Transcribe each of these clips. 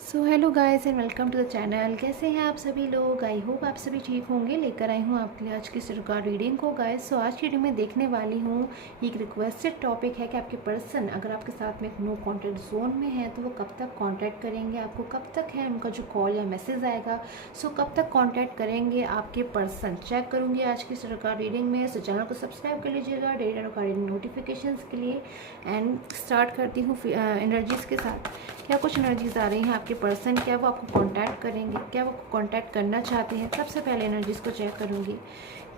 So hello guys and welcome to the channel. कैसे हैं आप सभी लोग? आई होप आप सभी ठीक होंगे। लेकर आई हूँ आपके लिए आज की रिगार्ड रीडिंग को गाइस। सो आज की रीडिंग में देखने वाली हूँ, एक रिक्वेस्टेड टॉपिक है कि आपके पर्सन अगर आपके साथ में एक नो कॉन्टैक्ट जोन में है तो वो कब तक कॉन्टैक्ट करेंगे, आपको कब तक है उनका जो कॉल या मैसेज आएगा। सो कब तक कॉन्टैक्ट करेंगे आपके पर्सन, चेक करूँगी आज की रिगार्ड रीडिंग में। सो चैनल को सब्सक्राइब कर लीजिएगा डेली रिगार्डिंग नोटिफिकेशन के लिए। एंड स्टार्ट करती हूँ एनर्जीज़ के साथ। क्या कुछ एनर्जीज आ रही हैं आपके पर्सन, क्या वो आपको कांटेक्ट करेंगे, क्या वो कांटेक्ट करना चाहते हैं। सबसे पहले एनर्जीज को चेक करूंगी,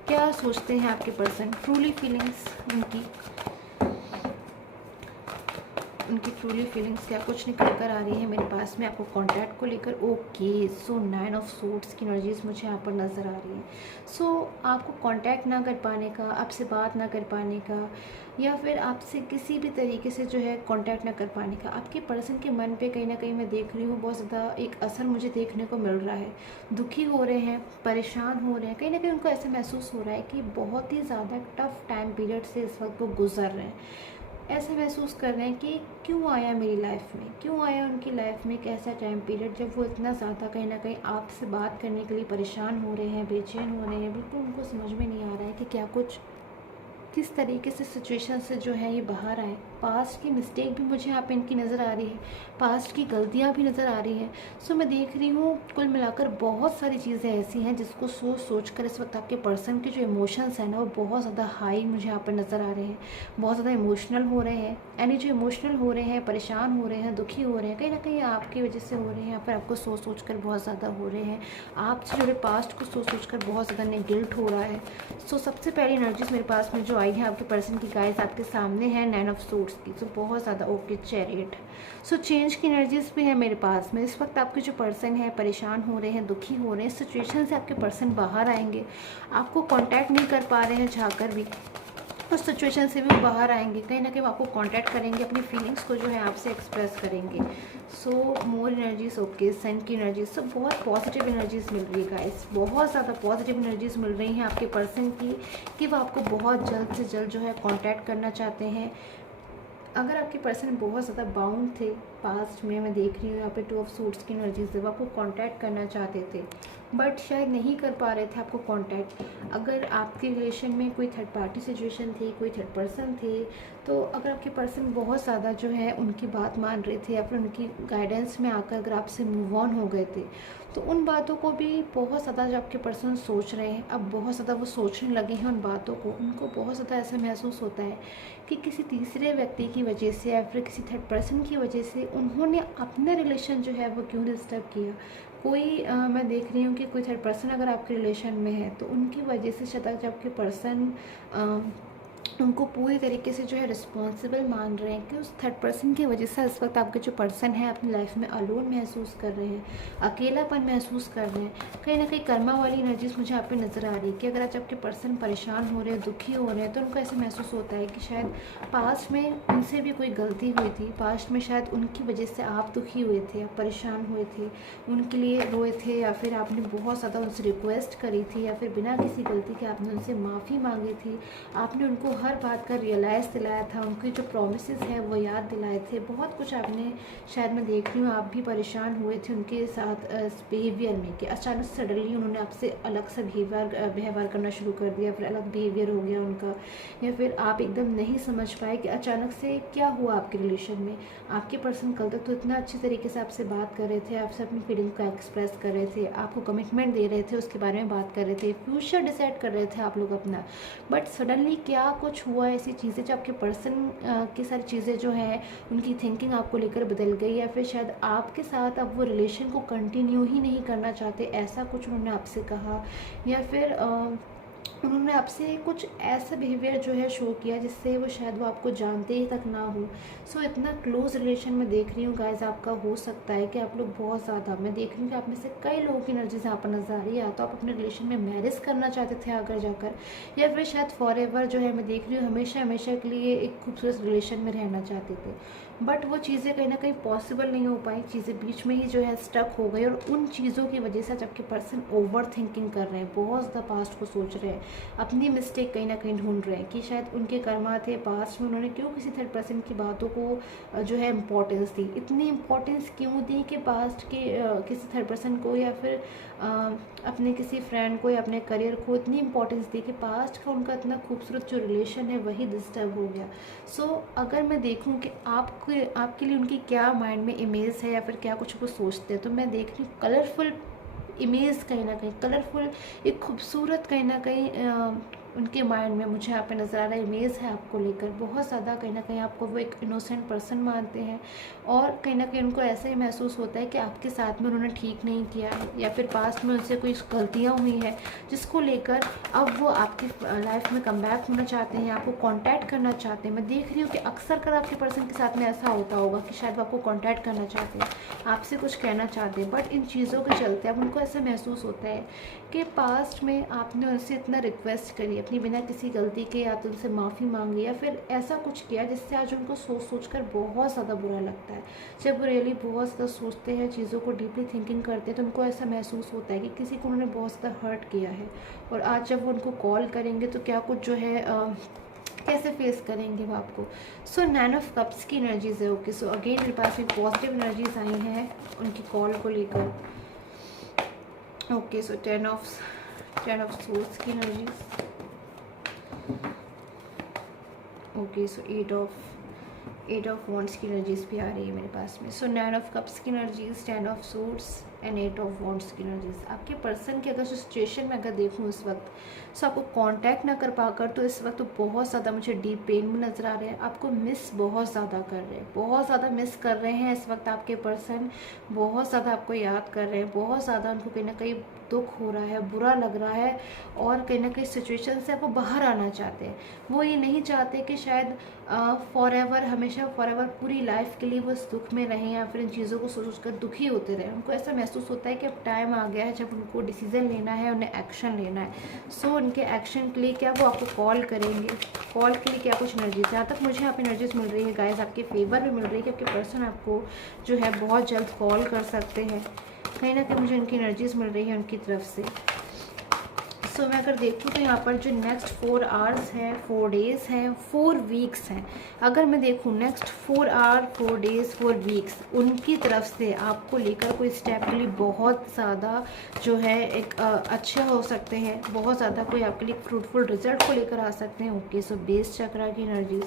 क्या सोचते हैं आपके पर्सन, ट्रूली फीलिंग्स उनकी ट्रूली फीलिंग्स क्या कुछ निकल कर आ रही है मेरे पास में आपको कांटेक्ट को लेकर। ओके, सो 9 ऑफ सोर्ड्स की एनर्जीज मुझे यहाँ पर नज़र आ रही है। सो आपको कांटेक्ट ना कर पाने का, आपसे बात ना कर पाने का, या फिर आपसे किसी भी तरीके से जो है कांटेक्ट ना कर पाने का, आपके पर्सन के मन पे कहीं ना कहीं मैं देख रही हूँ बहुत ज़्यादा एक असर मुझे देखने को मिल रहा है। दुखी हो रहे हैं, परेशान हो रहे हैं, कहीं ना कहीं उनको ऐसा महसूस हो रहा है कि बहुत ही ज़्यादा टफ टाइम पीरियड से इस वक्त वो गुजर रहे हैं। ऐसे महसूस कर रहे हैं कि क्यों आया मेरी लाइफ में, क्यों आया उनकी लाइफ में एक ऐसा टाइम पीरियड जब वो इतना ज़्यादा कहीं ना कहीं आपसे बात करने के लिए परेशान हो रहे हैं, बेचैन हो रहे हैं। बिल्कुल उनको समझ में नहीं आ रहा है कि क्या कुछ, किस तरीके से सिचुएशन से जो है ये बाहर आए। पास्ट की मिस्टेक भी मुझे यहाँ पे इनकी नज़र आ रही है, पास्ट की गलतियाँ भी नज़र आ रही हैं। सो मैं देख रही हूँ कुल मिलाकर बहुत सारी चीज़ें ऐसी हैं जिसको सोच सोच कर इस वक्त आपके पर्सन के जो इमोशंस हैं ना वो बहुत ज़्यादा हाई मुझे यहाँ पर नज़र आ रहे हैं, बहुत ज़्यादा इमोशनल हो रहे हैं। यानी जो इमोशनल हो रहे हैं, परेशान हो रहे हैं, दुखी हो रहे हैं, कहीं ना कहीं आपकी वजह से हो रहे हैं या फिर आपको सोच सोच कर बहुत ज़्यादा हो रहे हैं। आपसे जुड़े पास्ट को सोच सोच कर बहुत ज़्यादा इन्हें गिल्ट हो रहा है। सो सबसे पहली एनर्जीज मेरे पास में जो आई है आपके पर्सन की गाइस आपके सामने है 9 ऑफ सोर्ड्स की। सो बहुत ज़्यादा ओके, चैरियट। सो चेंज की एनर्जीज भी है मेरे पास में। इस वक्त आपके जो पर्सन है परेशान हो रहे हैं, दुखी हो रहे हैं, सिचुएशन से आपके पर्सन बाहर आएंगे। आपको कांटेक्ट नहीं कर पा रहे हैं चाहकर भी, उस सिचुएशन से भी वो बाहर आएंगे। कहीं ना कहीं वो आपको कांटेक्ट करेंगे, अपनी फीलिंग्स को जो है आपसे एक्सप्रेस करेंगे। सो मोर एनर्जीज, ओके, सन की एनर्जीज, सब बहुत पॉजिटिव एनर्जीज मिल रही है गाइस, बहुत ज़्यादा पॉजिटिव एनर्जीज मिल रही हैं आपके पर्सन की कि वो आपको बहुत जल्द से जल्द जो है कांटेक्ट करना चाहते हैं। अगर आपके पर्सन बहुत ज़्यादा बाउंड थे पास्ट में, मैं देख रही हूँ यहाँ पे 2 ऑफ सूट्स की एनर्जीज से, वो आपको कांटेक्ट करना चाहते थे बट शायद नहीं कर पा रहे थे आपको कांटेक्ट। अगर आपके रिलेशन में कोई थर्ड पार्टी सिचुएशन थी, कोई थर्ड पर्सन थे, तो अगर आपके पर्सन बहुत ज़्यादा जो है उनकी बात मान रहे थे या फिर उनकी गाइडेंस में आकर अगर आपसे मूव ऑन हो गए थे, तो उन बातों को भी बहुत ज़्यादा जो आपके पर्सन सोच रहे हैं, अब बहुत ज़्यादा वो सोचने लगे हैं उन बातों को। उनको बहुत ज़्यादा ऐसा महसूस होता है कि किसी तीसरे व्यक्ति की वजह से या फिर किसी थर्ड पर्सन की वजह से उन्होंने अपना रिलेशन जो है वो क्यों डिस्टर्ब किया। कोई मैं देख रही हूँ कि कोई थर्ड पर्सन अगर आपके रिलेशन में है तो उनकी वजह से शायद जब आपके पर्सन उनको पूरी तरीके से जो है रिस्पॉन्सिबल मान रहे हैं कि उस थर्ड पर्सन की वजह से इस वक्त आपके जो पर्सन है अपनी लाइफ में अलोन महसूस कर रहे हैं, अकेलापन महसूस कर रहे हैं। कहीं ना कहीं कर्मा वाली एनर्जीज मुझे यहाँ पे नज़र आ रही है कि अगर आज आपके पर्सन परेशान हो रहे हैं, दुखी हो रहे हैं, तो उनको ऐसे महसूस होता है कि शायद पास्ट में उनसे भी कोई गलती हुई थी, पास्ट में शायद उनकी वजह से आप दुखी हुए थे, आप परेशान हुए थे, उनके लिए रोए थे, या फिर आपने बहुत ज़्यादा उनसे रिक्वेस्ट करी थी, या फिर बिना किसी गलती के आपने उनसे माफ़ी मांगी थी, आपने उनको हर बात का रियलाइज़ दिलाया था, उनके जो प्रोमिसेस हैं वो याद दिलाए थे, बहुत कुछ आपने, शायद मैं देख रही हूँ आप भी परेशान हुए थे उनके साथ बिहेवियर में कि अचानक सडनली उन्होंने आपसे अलग सा व्यवहार करना शुरू कर दिया, फिर अलग बिहेवियर हो गया उनका, या फिर आप एकदम नहीं समझ पाए कि अचानक से क्या हुआ आपके रिलेशन में। आपके पर्सन कल तक तो इतना अच्छी तरीके से आपसे बात कर रहे थे, आपसे अपनी फीलिंग को एक्सप्रेस कर रहे थे, आपको कमिटमेंट दे रहे थे, उसके बारे में बात कर रहे थे, फ्यूचर डिसाइड कर रहे थे आप लोग अपना। बट सडनली क्या कुछ हुआ, ऐसी चीज़ें जो आपके पर्सन की सारी चीज़ें जो हैं उनकी थिंकिंग आपको लेकर बदल गई, या फिर शायद आपके साथ अब वो रिलेशन को कंटिन्यू ही नहीं करना चाहते, ऐसा कुछ उन्होंने आपसे कहा, या फिर उन्होंने आपसे कुछ ऐसा बिहेवियर जो है शो किया जिससे वो शायद वो आपको जानते ही तक ना हो। सो इतना क्लोज रिलेशन में देख रही हूँ गाइज आपका हो सकता है कि आप लोग बहुत ज़्यादा, मैं देख रही हूँ कि आप में से कई लोगों की एनर्जीज यहाँ पर नजर आ रही है। या तो आप अपने रिलेशन में मैरिज करना चाहते थे आगे जाकर, या फिर शायद फॉर एवर जो है मैं देख रही हूँ हमेशा हमेशा के लिए एक खूबसूरत रिलेशन में रहना चाहते थे। बट वो चीज़ें कहीं ना कहीं पॉसिबल नहीं हो पाई, चीज़ें बीच में ही जो है स्टक हो गई, और उन चीज़ों की वजह से जबकि पर्सन ओवर थिंकिंग कर रहे हैं, बहुत ज़्यादा पास्ट को सोच रहे हैं, अपनी मिस्टेक कहीं ना कहीं ढूंढ रहे हैं कि शायद उनके कर्मा थे पास्ट में, उन्होंने क्यों किसी थर्ड पर्सन की बातों को जो है इम्पोर्टेंस दी, इतनी इम्पोर्टेंस क्यों दी कि पास्ट के किसी थर्ड पर्सन को या फिर अपने किसी फ्रेंड को या अपने करियर को इतनी इंपॉर्टेंस दी कि पास्ट का उनका इतना खूबसूरत जो रिलेशन है वही डिस्टर्ब हो गया। सो अगर मैं देखूं कि आपके लिए उनकी क्या माइंड में इमेज है या फिर क्या कुछ वो सोचते हैं, तो मैं देख रही हूँ कलरफुल इमेज, कहीं ना कहीं कलरफुल, एक खूबसूरत कहीं ना कहीं उनके माइंड में मुझे यहाँ पे नज़र आ रहा है इमेज है आपको लेकर, बहुत ज़्यादा कहीं ना कहीं आपको वो एक इनोसेंट पर्सन मानते हैं, और कहीं ना कहीं उनको ऐसा ही महसूस होता है कि आपके साथ में उन्होंने ठीक नहीं किया है या फिर पास्ट में उनसे कोई गलतियाँ हुई हैं जिसको लेकर अब वो आपकी लाइफ में कम बैक होना चाहते हैं, आपको कॉन्टैक्ट करना चाहते हैं। मैं देख रही हूँ कि अक्सर कर आपके पर्सन के साथ में ऐसा होता होगा कि शायद वो आपको कॉन्टैक्ट करना चाहते हैं, आपसे कुछ कहना चाहते हैं, बट इन चीज़ों के चलते अब उनको ऐसा महसूस होता है कि पास्ट में आपने उनसे इतना रिक्वेस्ट करी अपनी बिना किसी गलती के, या तो उनसे माफ़ी मांगी या फिर ऐसा कुछ किया जिससे आज उनको सोच सोच कर बहुत ज़्यादा बुरा लगता है। जब वो रियली बहुत ज़्यादा सोचते हैं, चीज़ों को डीपली थिंकिंग करते हैं, तो उनको ऐसा महसूस होता है कि किसी को उन्होंने बहुत ज़्यादा हर्ट किया है, और आज जब वो उनको कॉल करेंगे तो क्या कुछ जो है कैसे फेस करेंगे वो आपको। सो 9 ऑफ कप्स की एनर्जीज है। ओके, सो अगेन मेरे पास एक पॉजिटिव एनर्जीज आई हैं उनकी कॉल को लेकर। ओके, सो 10 ऑफ सोर्ड्स की energies. Okay, so 8 of wands की एनर्जीज भी आ रही है मेरे पास में। सो 9 ऑफ कप्स की energies, 10 of swords and 8 of wands की एनर्जीज। आपके पर्सन की अगर सिचुएशन में अगर देखूँ इस वक्त, सो आपको कांटेक्ट ना कर पाकर तो इस वक्त तो बहुत ज़्यादा मुझे डीप पेन में नज़र आ रहे हैं, आपको मिस बहुत ज़्यादा कर रहे हैं, बहुत ज़्यादा मिस कर रहे हैं इस वक्त आपके पर्सन, बहुत ज़्यादा आपको याद कर रहे हैं, बहुत ज़्यादा उनको कहीं ना कहीं दुख हो रहा है, बुरा लग रहा है, और कहीं ना कहीं सिचुएशन से आपको बाहर आना चाहते हैं। वो ये नहीं चाहते कि शायद फॉरएवर, हमेशा फॉरएवर पूरी लाइफ के लिए वो इस दुख में रहें या फिर इन चीज़ों को सोच कर दुखी होते रहें। उनको ऐसा महसूस होता है कि अब टाइम आ गया है जब उनको डिसीजन लेना है, उन्हें एक्शन लेना है। सो उनके एक्शन के लिए क्या वो आपको कॉल करेंगे, कॉल के लिए क्या कुछ एनर्जीज, जहाँ तक मुझे यहाँ पे एनर्जीज मिल रही है गाइस, आपके फेवर में मिल रही है कि आपके पर्सन आपको जो है बहुत जल्द कॉल कर सकते हैं। कहीं ना कहीं मुझे उनकी एनर्जीज मिल रही है उनकी तरफ से। सो मैं अगर देखूँ तो यहाँ पर जो नेक्स्ट 4 आवर्स हैं, 4 डेज़ हैं, 4 वीक्स हैं, अगर मैं देखूँ नेक्स्ट 4 आवर, 4 डेज़, 4 वीक्स उनकी तरफ से आपको लेकर कोई स्टेप के लिए बहुत ज़्यादा जो है एक अच्छे हो सकते हैं, बहुत ज़्यादा कोई आपके लिए फ्रूटफुल रिजल्ट को लेकर आ सकते हैं। ओके, सो बेस चक्रा की एनर्जीज,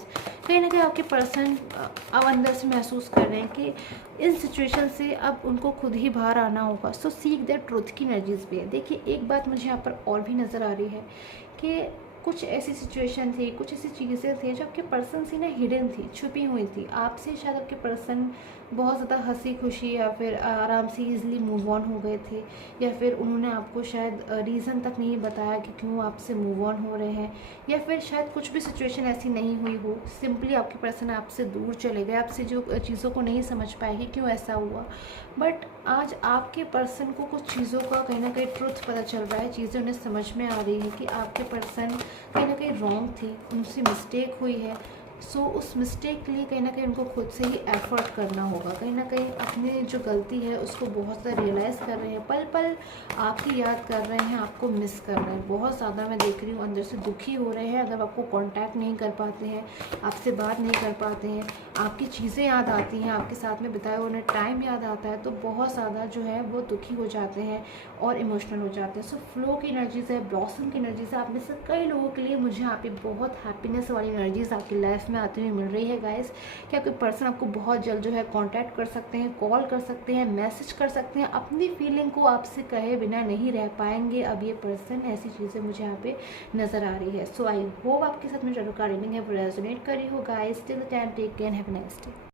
कहीं ना कहीं आपके पर्सन अब अंदर से महसूस कर रहे हैं कि इन सिचुएशन से अब उनको खुद ही बाहर आना होगा। सो सीक दैट ट्रुथ की एनर्जीज भी है। देखिए एक बात मुझे यहाँ पर और भी नज़र आ रही है कि कुछ ऐसी सिचुएशन थी, कुछ ऐसी चीज़ें थी जो आपके पर्सन से ना हिडन थी, छुपी हुई थी आपसे, शायद आपके पर्सन बहुत ज़्यादा हंसी खुशी या फिर आराम से ईजिली मूव ऑन हो गए थे, या फिर उन्होंने आपको शायद रीज़न तक नहीं बताया कि क्यों आपसे मूव ऑन हो रहे हैं, या फिर शायद कुछ भी सिचुएशन ऐसी नहीं हुई हो, सिंपली आपके पर्सन आपसे दूर चले गए, आपसे जो चीज़ों को नहीं समझ पाए कि क्यों ऐसा हुआ। बट आज आपके पर्सन को कुछ चीज़ों का कहीं ना कहीं ट्रुथ पता चल रहा है, चीज़ें उन्हें समझ में आ रही है कि आपके पर्सन कहीं ना कहीं रॉन्ग थी, उनसे मिस्टेक हुई है। सो उस मिस्टेक के लिए कहीं ना कहीं उनको खुद से ही एफर्ट करना होगा, कहीं ना कहीं अपनी जो गलती है उसको बहुत ज़्यादा रियलाइज़ कर रहे हैं, पल पल आपकी याद कर रहे हैं, आपको मिस कर रहे हैं, बहुत ज़्यादा मैं देख रही हूँ अंदर से दुखी हो रहे हैं। अगर आपको कांटेक्ट नहीं कर पाते हैं, आपसे बात नहीं कर पाते हैं, आपकी चीज़ें याद आती हैं, आपके साथ में बिताए हुए उन्हें टाइम याद आता है, तो बहुत ज़्यादा जो है वो दुखी हो जाते हैं और इमोशनल हो जाते हैं। सो फ्लो की एनर्जीज है, ब्लॉसम की एनर्जीज है, आप में से कई लोगों के लिए मुझे यहाँ पे बहुत हैप्पीनेस वाली एनर्जीज आपकी लाइफ में आती हुई मिल रही है गाइस। क्या कोई पर्सन आपको बहुत जल्द जो है कांटेक्ट कर सकते हैं, कॉल कर सकते हैं, मैसेज कर सकते हैं, अपनी फीलिंग को आपसे कहे बिना नहीं रह पाएंगे अब ये पर्सन, ऐसी चीज़ें मुझे यहाँ पे नज़र आ रही है। सो आई होप आपके साथ में जो रीडिंग है वो रेजोनेट करी हो guys. Till then take care, have a nice day.